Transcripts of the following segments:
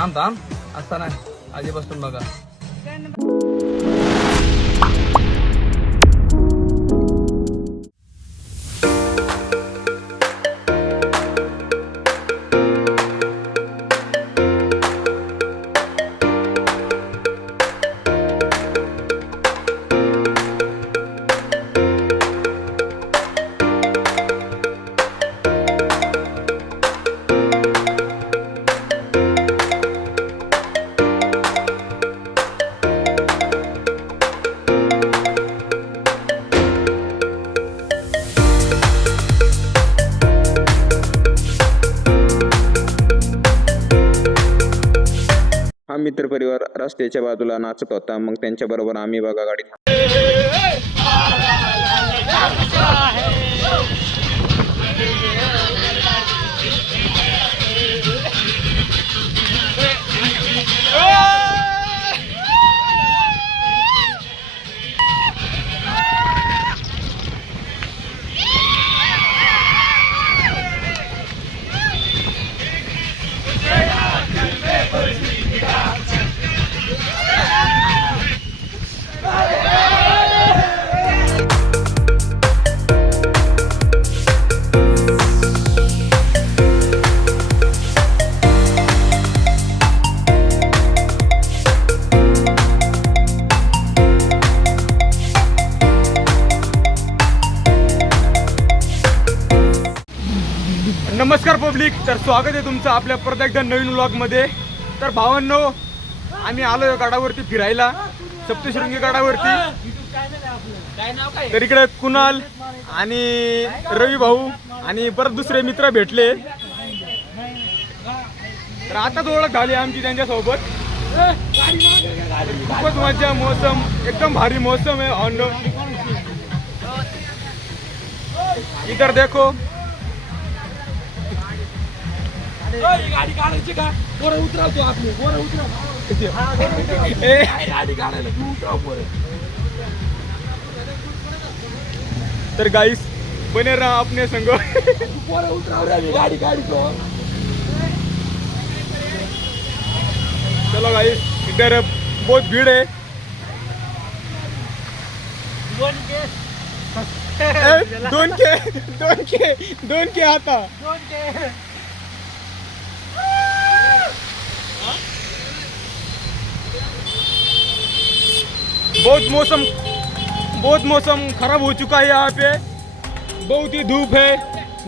थांब थांब. असताना नाही बघा. रस्त्याच्या बाजूला नाचत होता मग त्यांच्याबरोबर आम्ही बघा गाडी तर स्वागत आहे तुमचं आपल्या परत एकदा नवीन व्लॉगमध्ये तर भावांनो आम्ही आलो गडावरती फिरायला सप्तशृंगी गडावरती. तर इकडे कुणाल आणि रवी भाऊ आणि परत दुसरे मित्र भेटले. तर आताच ओळख झाली आमची त्यांच्यासोबत. खूपच मजा मोसम एकदम भारी मोसम आहे ऑन इधर देखो. गाडी काढायची का? पोरं उतरावतो आपली पोरं उतराव ए, गाडी काढायला? तू उतराव पोरं तर गाईस बने रहा अपने संग. उतराव रे गाडी चलो गाईस इधर बहुत भीड़ है. दोन के. दोन के दोन के आता. बहुत मौसम बहुत मौसम खराब हो चुका है यहाँ पे। बहुत ही धूप है।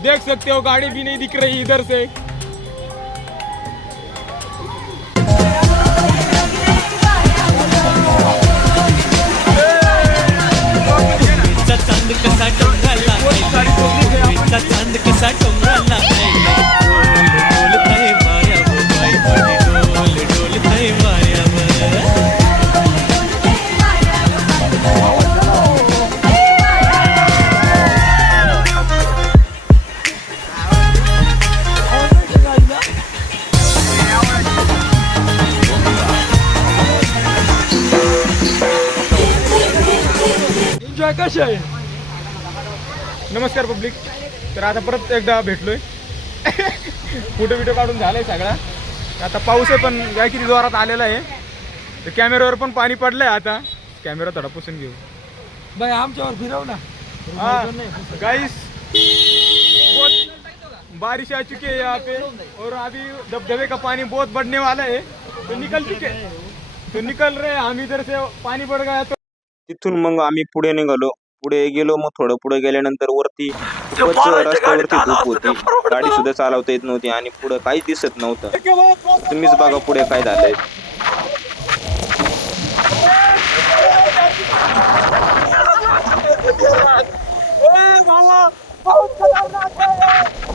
देख सकते हो गाड़ी भी नहीं दिख रही इधर से। एन्जॉय कसे आहे. नमस्कार पब्लिक. तर आता परत एकदा भेटलोय. फोटो बिटो काढून झालाय सगळा. आता पाऊस आहे पण काय किती जोरात आलेला आहे. तर कॅमेऱ्यावर पण पाणी पडलंय आता. कॅमेरा थोडा पुसून घेऊ. बाई आमच्यावर फिरव ना. गाइस बहुत बारिश आ चुकी है यहाँ पे और अभी दबदबे का पानी बहुत बढ़ने वाला है। तो निकल चुके तो निकल रहे हम इधर से पानी बढ़ गया तो तिथून मग आम्ही पुढे निघालो. पुढे गेलो मग थोडं पुढे गेल्यानंतर वरती रस्त्यावरती धूप होती. गाडी सुद्धा चालवता येत नव्हती आणि पुढे काहीच दिसत नव्हतं. तुम्हीच बघा पुढे काय झालंय.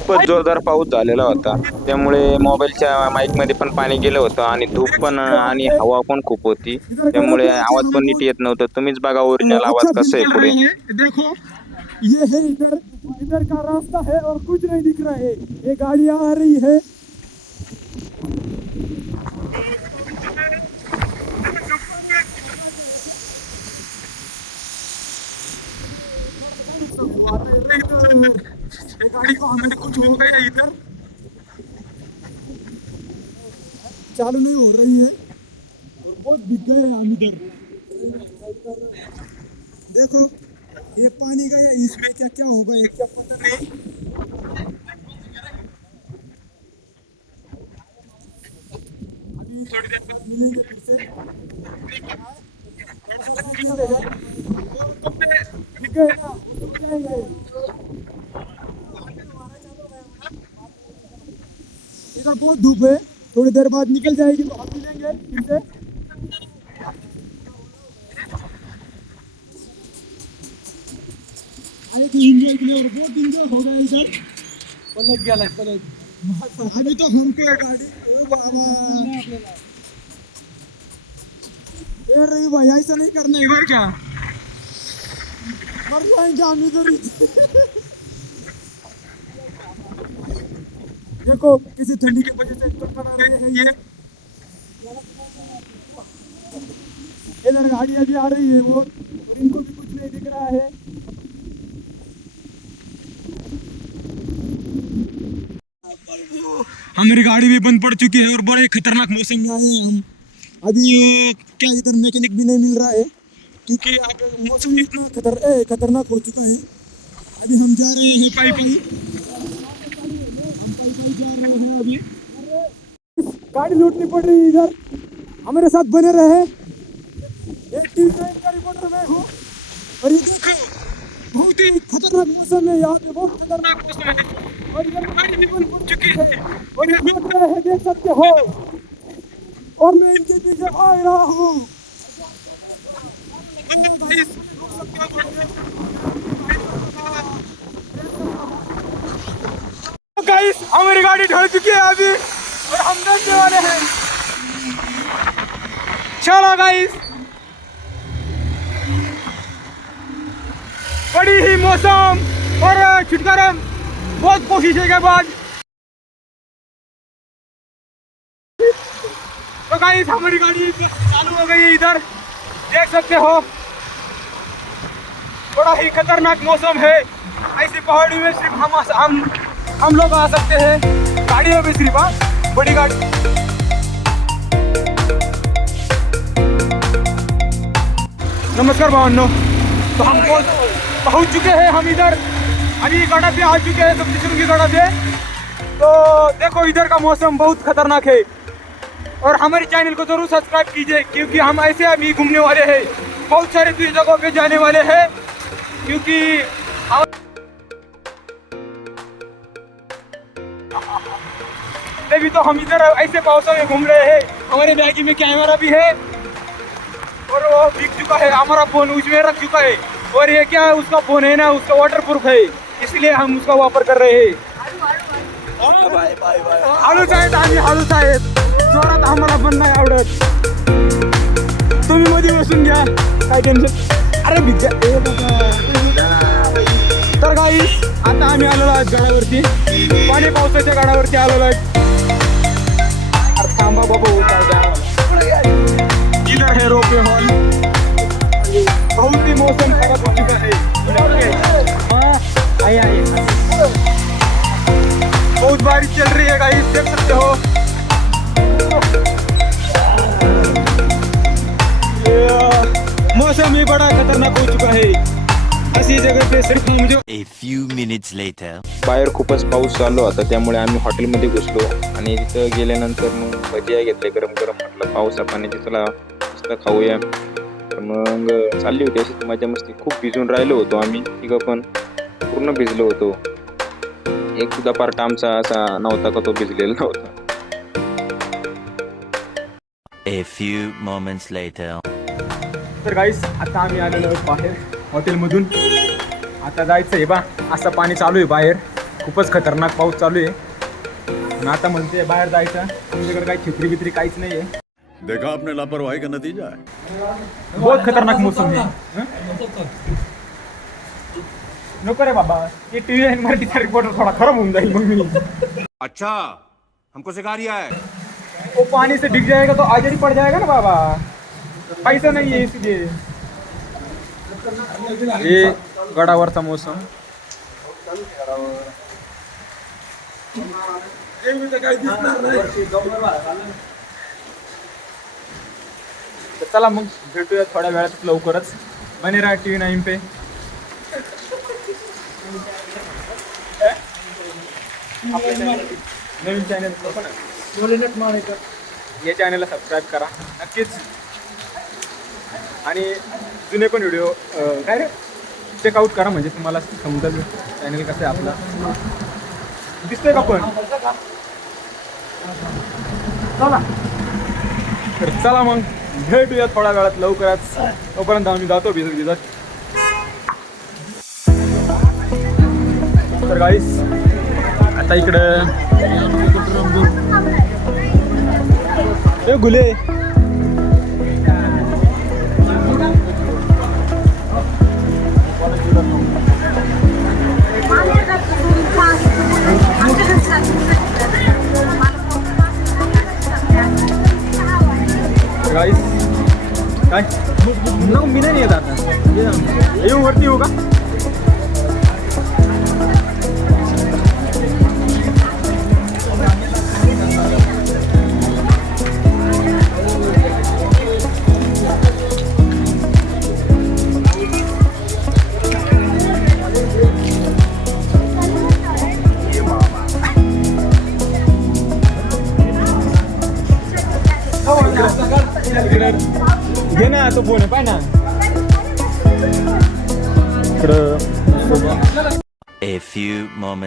खूपच जोरदार पाऊस झालेला होता. त्यामुळे मोबाईलच्या माईकमध्ये पण पाणी गेलं होतं आणि धूप पण आणि हवा पण खूप होती. त्यामुळे आवाज पण नीट येत नव्हतं. तुम्हीच बघा ओरिजिनल आवाज कसा आहे पुढे. देखो ये है इधर इधर का रास्ता है और कुछ नहीं दिख रहा है. ये गाड़ी आ रही है. हो गया इधर। चालू नहीं हो रही है। और बहुत बिक गए हैं हम इधर। देखो ये पानी का है इसमें क्या क्या होगा ये क्या पता नहीं। अभी थोड़ी देर बाद। मिलेंगे फिर से। बिक गए ना वो तो जाएँगे इधर बहुत धूप है थोड़ी देर बाद निकल जाएगी तो हम मिलेंगे फिर से। आएगी इंजॉय के लिए और बहुत इंजॉय होगा इधर। पलट गेलाय पलट। अभी तो हमको गाड़ी ओ बाबा। ए रही भाई ऐसा नहीं करना इधर क्या? मर जाएँगे हम इधर ही देखो, किसी ठंडी की वजह से टकरा रहे हैं ये। इधर गाड़ी अभी आ रही है वो इनको भी कुछ नहीं दिख रहा है। हमारी गाड़ी भी बंद पड़ चुकी है और बड़े खतरनाक मौसम में आए हैं हम। अभी क्या इधर मैकेनिक भी नहीं मिल रहा है, क्योंकि अब मौसम इतना खतर खतरनाक हो चुका है। अभी हम जा रहे हैं पाई पाई हम पाई पाई जा रहे हैं गाड़ी लूटनी पड़ रही इधर। हमारे साथ बने रहे। एक का रिपोर्टर मैं हूँ। और ये देखो बहुत ही खतरनाक मौसम है। यहाँ पे बहुत खतरनाक मौसम है। और इधर गाड़ी बंद पड़ चुकी है। और ये लूट रहे हैं देख सकते हो। और मैं इनके पीछे भाग रहा हूँ ओ भाई, रुक सकते हो थोड़ी देर? गाइस हमारी गाड़ी अभी और हम डरने वाले हैं। चलो गाइस बड़ी ही मौसम और छुटकारा। बहुत कोशिशों के बाद तो गाइस हमारी गाड़ी चालू हो गई है इधर। देख सकते हो। बड़ा ही खतरनाक मौसम है। ऐसी पहाड़ी में सिर्फ़ हम हम हम लोग आ सकते हैं। सिर्फ़ हाँ? बड़ी गाड़ी। नमस्कार भावनो। तो हम पहुँच चुके हैं हम इधर। अभी गड़ा पे आ चुके हैं की गड़ा पे। तो देखो, इधर का मौसम बहुत खतरनाक है। और हमारे चैनल को ज़रूर सब्सक्राइब कीजिए, क्योंकि हम ऐसे अभी घूमने वाले हैं। बहुत सारे जगहों पे जाने वाले हैं, क्योंकि अभी तो हम इधर ऐसे पाउसों में घूम रहे हैं। हमारे बैगी में कैमरा भी है। और वो बिक चुका है। हमारा फ़ोन उसमें रख चुका है। और ये क्या उसका फ़ोन है ना? उसका वाटर प्रूफ है। इसलिए हम उसका वापर कर रहे हैं। हळूच आहेत आम्ही हळूच आहेत जोरात आम्हाला पण नाही आवडत तुम्ही मध्ये बसून घ्या। टेन्शन अरे बाबा। तर गाईस आता आम्ही आलेलो आहोत गडावरती. पाणी पावसाच्या गडावरती आलेलो आहे थांबा बाबा होता द्या इधर है रोपे हॉल. बहुत ही मौसम खराब हो? चुका है? हाँ आइए आइए बहुत बारिश चल रही है गाइस देख सकते हो. मौसम ही बड़ा खतरनाक हो चुका है. ऐसी जगह पे सिर्फ हम जो A few minutes later. बाहेर खूपच पाऊस चालू होता त्यामुळे आम्ही हॉटेलमध्ये घुसलो. आणि तिथं गेल्यानंतर मग भजिया घेतले गरम गरम म्हटलं पावसा पाण्याची चला मस्त खाऊया. मग चालली होती अशी मजा मस्ती. खूप भिजून राहिलो होतो आम्ही तिघं पण. पूर्ण भिजलो होतो. एक सुद्धा पार्ट आमचा असा नव्हता का तो भिजलेला नव्हता. A few moments later. तर गाईस आता आम्ही आलेलो आहोत बाहेर. हॉटेलमधून. आता जायचं आहे बा. असं पाणी चालू आहे बाहेर. खूपच खतरनाक पाऊस चालू आहे. आणि आता म्हणते बाहेर जायचं. आमच्याकडे काही छत्री बित्री काहीच नाही आहे देखा आपने लापरवाही का नतीजा है? बहुत खतरनाक मौसम है. नको रे बाबा. ये टी व्ही मराठीचा रिपोर्टर थोडा खराब होऊन जाईल मग मी. अच्छा हमको सिखा रिया है. वो पानी से डिग जाएगा तो ही पड़ जाएगा ना बाबा. पैसा नहीं है इसलिए हे गडावरचा मौसम. चला मग भेटूया थोड्या वेळात लवकरच. बने राहा टी व्ही नाईन पे. नवीन चॅनल या चॅनलला सबस्क्राईब करा. नक्कीच. आणि जुने पण व्हिडिओ काय रे? चेकआउट करा म्हणजे तुम्हाला समजेल चॅनल कसं आहे आपला. दिसतंय का पण? चला. तर चला मग भेटूया थोड्या वेळात लवकरच. तोपर्यंत आम्ही जातो भिजत भिजत. तर गाईस आता इकडं गुले. काय काय नको मी नाही येत आता येऊ वरती येऊ का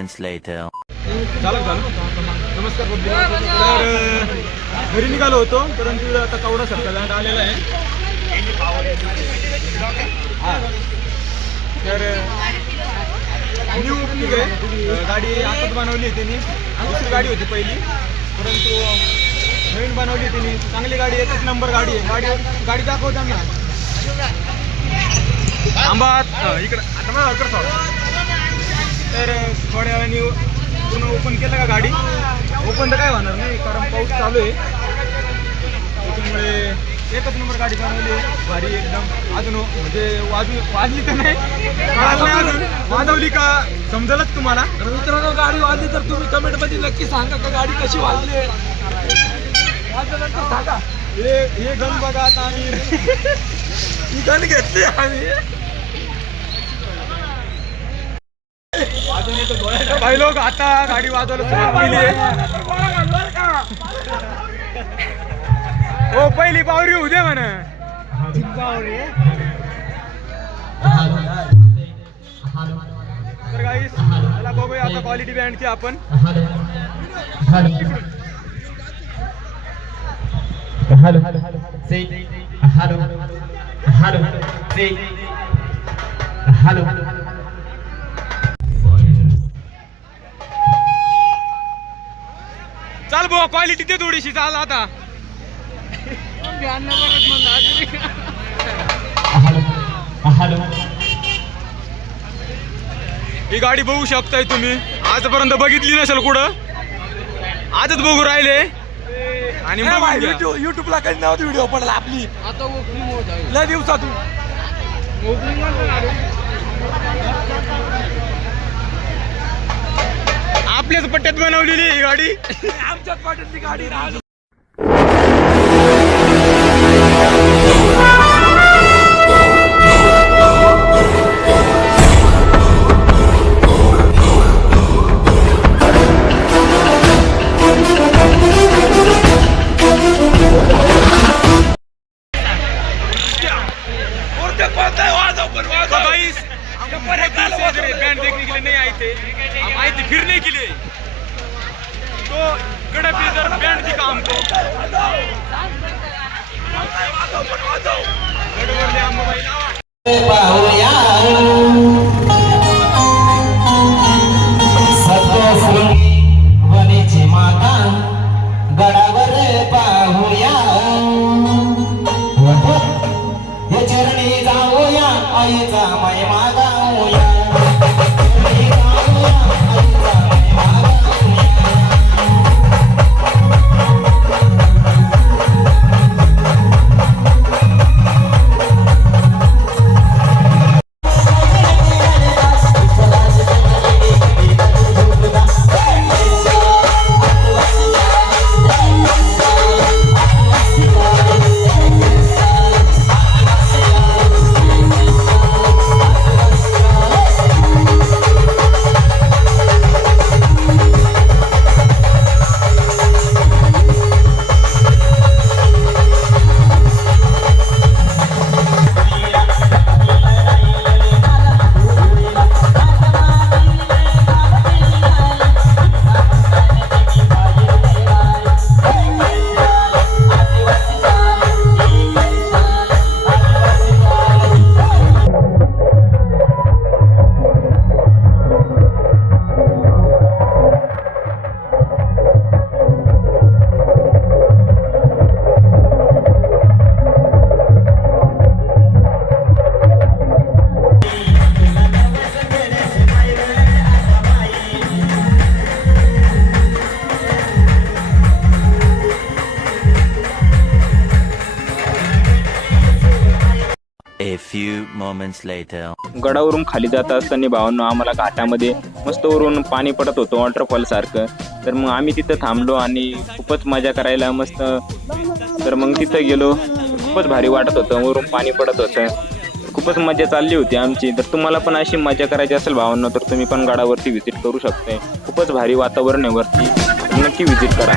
moments later. चालक झालो. नमस्कार तर घरी निघालो होतो परंतु आता कवडा सरकार आलेला आहे. हा. तर न्यू ओपनिंग आहे गाडी आताच बनवली आहे त्यांनी दुसरी गाडी होती पहिली. परंतु नवीन बनवली त्यांनी चांगली गाडी आहे एकच नंबर गाडी आहे. गाडी गाडी दाखवतो आम्ही. आंबा इकडं. आता मला तर थोड्या वेळाने पूर्ण ओपन केलं का गाडी? ओपन तर काय होणार नाही कारण पाऊस चालू आहे. त्याच्यामुळे एकच नंबर गाडी बनवली भारी एकदम. अजून म्हणजे वाजू वाजली तर नाही. वाजवली का समजेलच तुम्हाला. तर मित्रांनो गाडी वाजली तर तुम्ही कमेंटमध्ये नक्की सांगा का गाडी कशी वाजली. वाजल्यानंतर सांगा. हे हे गण बघा आता आम्ही. ही गण घेतली आम्ही. भाई लोक आता गाडी वाजवायला सुरुवात केली आहे पहिली पावरी होऊ दे म्हण तर काही मला बघूया आता क्वालिटी बँडची आपण hello hello hello hello hello hello hello चाल भाऊ क्वालिटी दे थोडीशी चाल आता. ही गाडी बघू शकताय तुम्ही. आजपर्यंत बघितली नसेल कुठं? आजच बघू राहिले. आणि युट्यूबला कधी नव्हती व्हिडिओ पडला आपली. लय दिवसातून. आपल्याच पट्ट्यात बनवलेली ही गाडी. आमच्याच पाठीतली गाडी राहत few moments later. गडावरून खाली जात असताना भावांनो आम्हाला घाटामध्ये मस्त वरून पाणी पडत होतं वॉटरफॉल सारखं. तर मग आम्ही तिथं थांबलो आणि खूपच मजा करायला मस्त. तर मग तिथं गेलो खूपच भारी वाटत होतं वरून पाणी पडत होतं. खूपच मजा चालली होती आमची. तर तुम्हाला पण अशी मजा करायची असेल भावांनो तर तुम्ही पण गडावरती व्हिजिट करू शकताय. खूपच भारी वातावरण आहे वरती. नक्की व्हिजिट करा.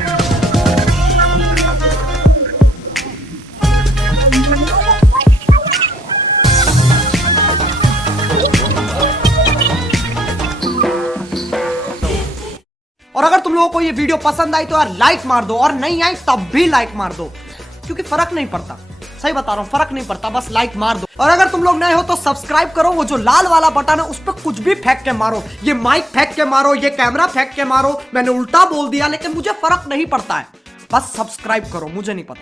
और अगर तुम लोगों को ये वीडियो पसंद आई तो यार लाइक मार दो, और नहीं आई तब भी लाइक मार दो, क्योंकि फ़र्क नहीं पड़ता। सही बता रहा हूँ, फ़र्क नहीं पड़ता, बस लाइक मार दो। और अगर तुम लोग नए हो तो सब्सक्राइब करो, वो जो लाल वाला बटन है, उस पर कुछ भी फेंक के मारो। ये माइक फेंक के मारो, ये कैमरा फेंक के मारो, मैंने उल्टा बोल दिया, लेकिन मुझे फ़र्क नहीं पड़ता है। बस सब्सक्राइब करो, मुझे नहीं पता।